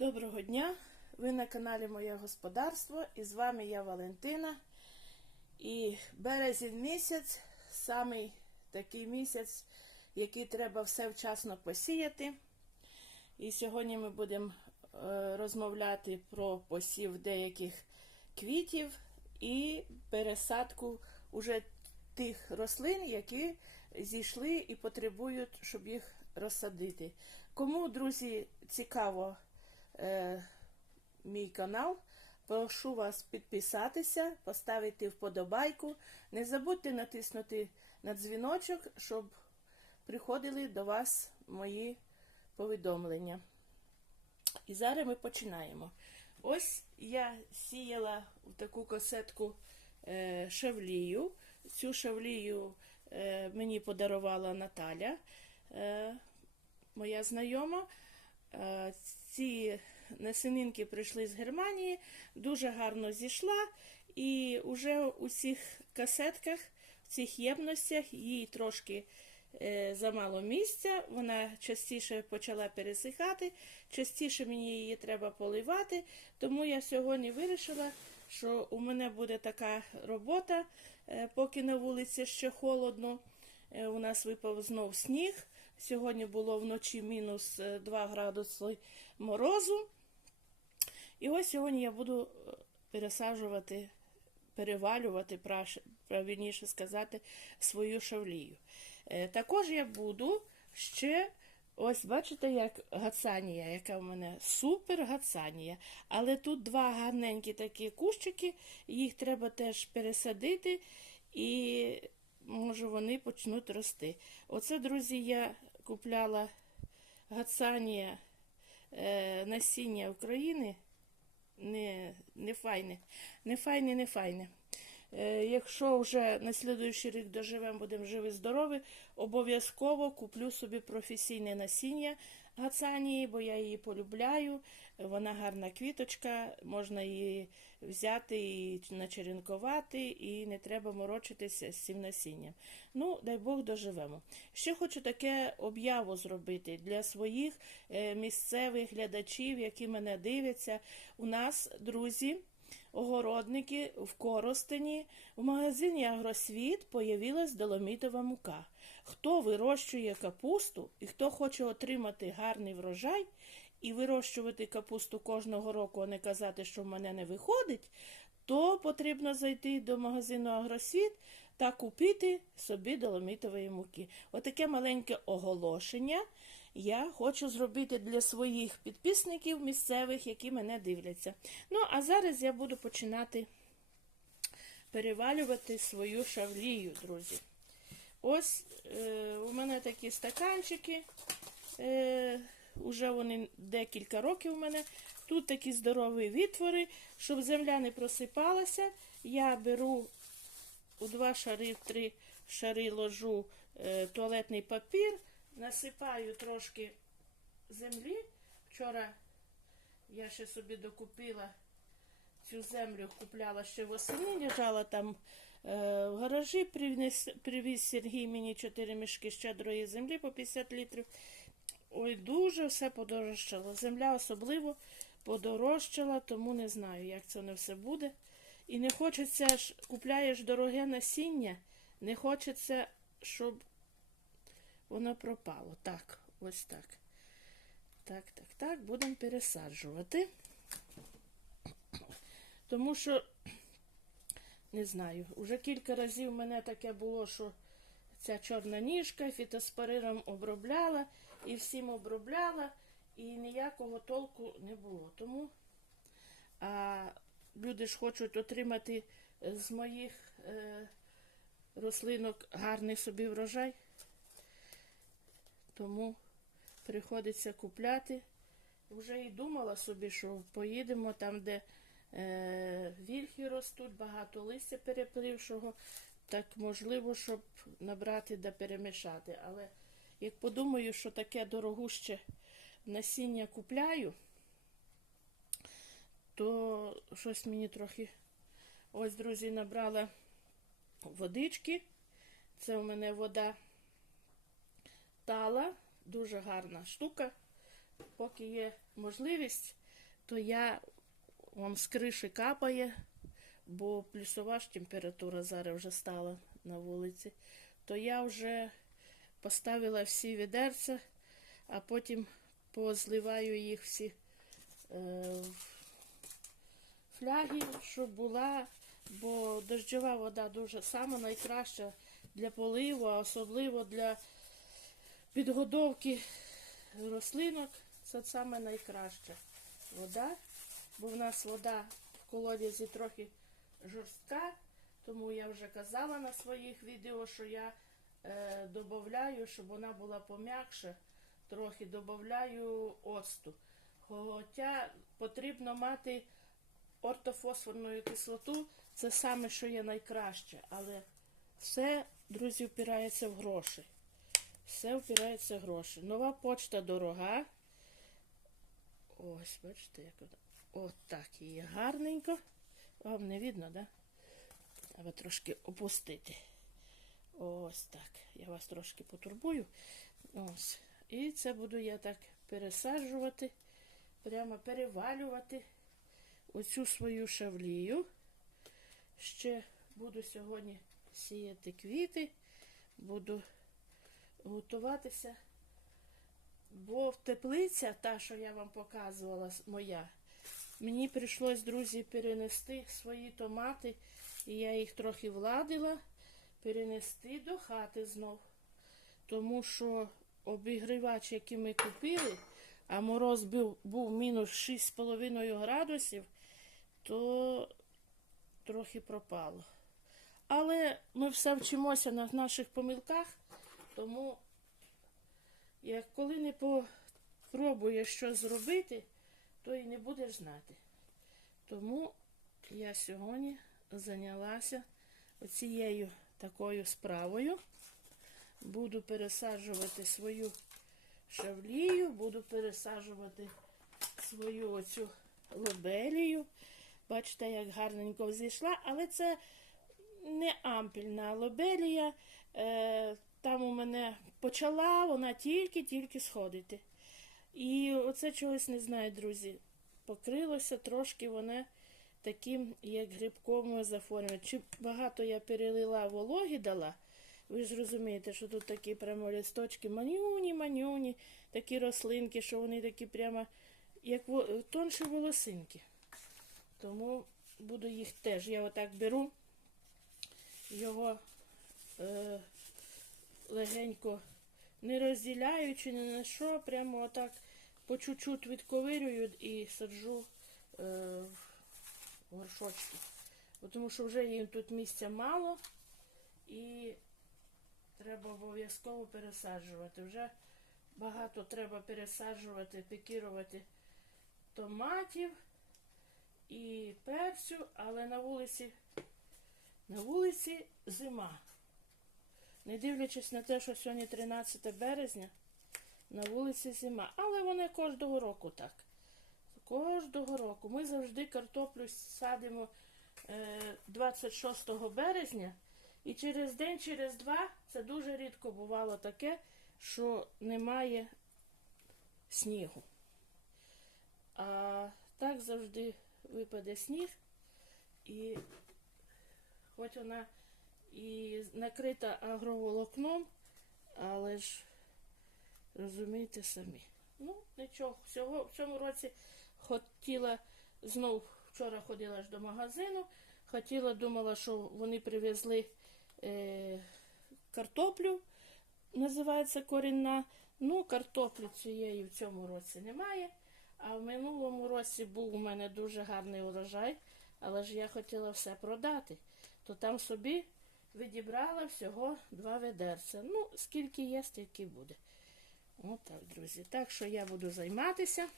Доброго дня! Ви на каналі Моє Господарство і з вами я Валентина. І березень місяць самий такий місяць, який треба все вчасно посіяти. І сьогодні ми будемо е, розмовляти про посів деяких квітів і пересадку уже тих рослин, які зійшли і потребують, щоб їх розсадити. Кому, друзі, цікаво е, мій канал, прошу вас підписатися, поставити вподобайку. Не забудьте натиснути на дзвіночок, щоб приходили до вас мої повідомлення. І зараз ми починаємо. Ось я сіяла в таку касетку е, шавлію. Цю шавлію е, мені подарувала Наталя, е, моя знайома. Е, ці насінинки прийшли з Германії, дуже гарно зійшла, і вже у цих касетках, в цих ємностях їй трошки е, замало місця. Вона частіше почала пересихати, частіше мені її треба поливати. Тому я сьогодні вирішила, що у мене буде така робота, е, поки на вулиці ще холодно. У нас випав знов сніг. Сьогодні було вночі мінус 2 градуси морозу. І ось сьогодні я буду е, пересаджувати, перевалювати, правильніше сказати, свою шавлію. Е, Також я буду ще, ось бачите, як гацанія, яка в мене супер гацанія. Але тут два гарненькі такі кущики, їх треба теж пересадити, і може вони почнуть рости. Оце, друзі, я купляла гацанія е, насіння України. Не, не файне, не файне, не файне. Е, якщо вже на слідуючий рік доживемо, будемо живі здорові, обов'язково куплю собі професійне насіння гацанії, бо я її полюбляю. Вона гарна квіточка, можна її взяти і начеренкувати, і не треба морочитися з цим насінням. Ну, дай Бог доживемо. Ще хочу таке об'яву зробити для своїх е, місцевих глядачів, які мене дивляться. У нас, друзі, огородники в Коростені, в магазині Агросвіт появилась доломітова мука. Хто вирощує капусту і хто хоче отримати гарний врожай і вирощувати капусту кожного року, а не казати, що в мене не виходить, то потрібно зайти до магазину Агросвіт та купити собі доломітової муки. Отаке маленьке оголошення я хочу зробити для своїх підписників місцевих, які мене дивляться. Ну, а зараз я буду починати перевалювати свою шавлію, друзі. Ось е, у мене такі стаканчики. Е, Уже вони декілька років у мене. Тут такі здорові відтвори, щоб земля не просипалася. Я беру у два шари, в три шари ложу е, туалетний папір, насипаю трошки землі. Вчора я ще собі докупила цю землю, купляла ще восени, лежала там е, в гаражі, привіз, привіз Сергій мені 4 мішки щедрої землі по 50 літрів. Ой, дуже все подорожчало. Земля особливо подорожчала, тому не знаю, як це не все буде. І не хочеться ж, купляєш дороге насіння, не хочеться, щоб воно пропало. Так, ось так. Так, так, так, будемо пересаджувати. Тому що, не знаю, вже кілька разів мене таке було, що ця чорна ніжка фітоспориром обробляла і всім обробляла, і ніякого толку не було. Тому а люди ж хочуть отримати з моїх е, рослинок гарний собі врожай. Тому приходиться купляти. Вже і думала собі, що поїдемо там, де е, вільхи ростуть, багато листя переплившого. Так можливо, щоб набрати да перемішати. Але як подумаю, що таке дорогуще насіння купляю, то щось мені трохи. Ось, друзі, набрала водички. Це у мене вода тала, дуже гарна штука. Поки є можливість, то я вам з криші капає, бо плюсова ж температура зараз вже стала на вулиці, то я вже поставила всі відерця, а потім позливаю їх всі е, фляги, щоб була, бо дощова вода дуже сама найкраща для поливу, а особливо для підгодовки рослинок. Це саме найкраща вода, бо в нас вода в колодязі трохи жорстка, тому я вже казала на своїх відео, що я е, додаю, щоб вона була пом'якша, трохи додаю оцту. Хоча потрібно мати ортофосфорну кислоту, це саме, що є найкраще, але все, друзі, впирається в гроші. Все впирається в гроші. Нова почта дорога. Ось, бачите, як вона. От так її гарненько. Вам не видно, да? Треба трошки опустити. Ось так. Я вас трошки потурбую. Ось. І це буду я так пересаджувати, прямо перевалювати оцю свою шавлію. Ще буду сьогодні сіяти квіти, буду готуватися. Бо в теплиця, та, що я вам показувала, моя, мені прийшлось, друзі, перенести свої томати, і я їх трохи владила, перенести до хати знов. Тому що обігрівач, який ми купили, а мороз був, був мінус 6,5 градусів, то трохи пропало. Але ми все вчимося на наших помилках, тому як коли не попробуєш щось зробити, то і не будеш знати. Тому я сьогодні зайнялася оцією такою справою. Буду пересаджувати свою шавлію, буду пересаджувати свою оцю лобелію. Бачите, як гарненько зійшла, але це не ампільна лобелія. Е, там у мене почала вона тільки-тільки сходити. І оце чогось не знаю, друзі. Покрилося трошки воно таким, як грибком заформи. Чи багато я перелила вологи дала. Ви ж розумієте, що тут такі прямо листочки манюні, манюні, такі рослинки, що вони такі прямо, як тонші волосинки. Тому буду їх теж. Я отак беру, його е, легенько не розділяючи ні на що, прямо отак по чуть-чуть відковирюю і саджу е, в горшочки. Тому що вже їм тут місця мало і треба обов'язково пересаджувати. Вже багато треба пересаджувати, пікірувати томатів і перцю, але на вулиці, на вулиці зима. Не дивлячись на те, що сьогодні 13 березня, на вулиці зима. Але вони кожного року так. Кожного року. Ми завжди картоплю садимо е, 26 березня. І через день, через два, це дуже рідко бувало таке, що немає снігу. А так завжди випаде сніг, і хоч вона і накрита агроволокном, але ж розумієте самі. Ну, нічого, всього в цьому році хотіла знов вчора ходила ж до магазину, хотіла, думала, що вони привезли е, картоплю, називається корінна. Ну, картоплі цієї в цьому році немає. А в минулому році був у мене дуже гарний урожай, але ж я хотіла все продати. То там собі відібрала всього два ведерця. Ну, скільки є, стільки буде. Отак, друзі. Так що я буду займатися.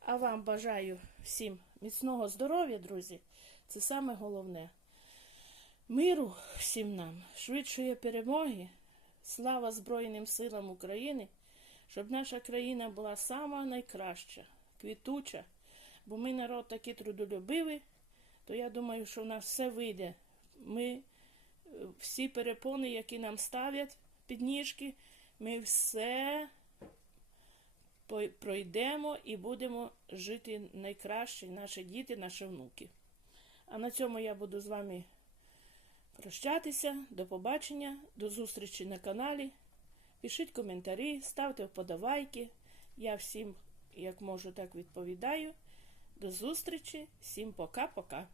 А вам бажаю всім міцного здоров'я, друзі. Це саме головне. Миру всім нам, швидшої перемоги, слава Збройним силам України, щоб наша країна була сама найкраща, квітуча, бо ми народ такий трудолюбивий, то я думаю, що в нас все вийде. Ми е, всі перепони, які нам ставлять підніжки, ми все пройдемо і будемо жити найкраще, наші діти, наші внуки. А на цьому я буду з вами прощатися. До побачення, до зустрічі на каналі. Пишіть коментарі, ставте вподобайки. Я всім, як можу, так відповідаю. До зустрічі, всім пока-пока.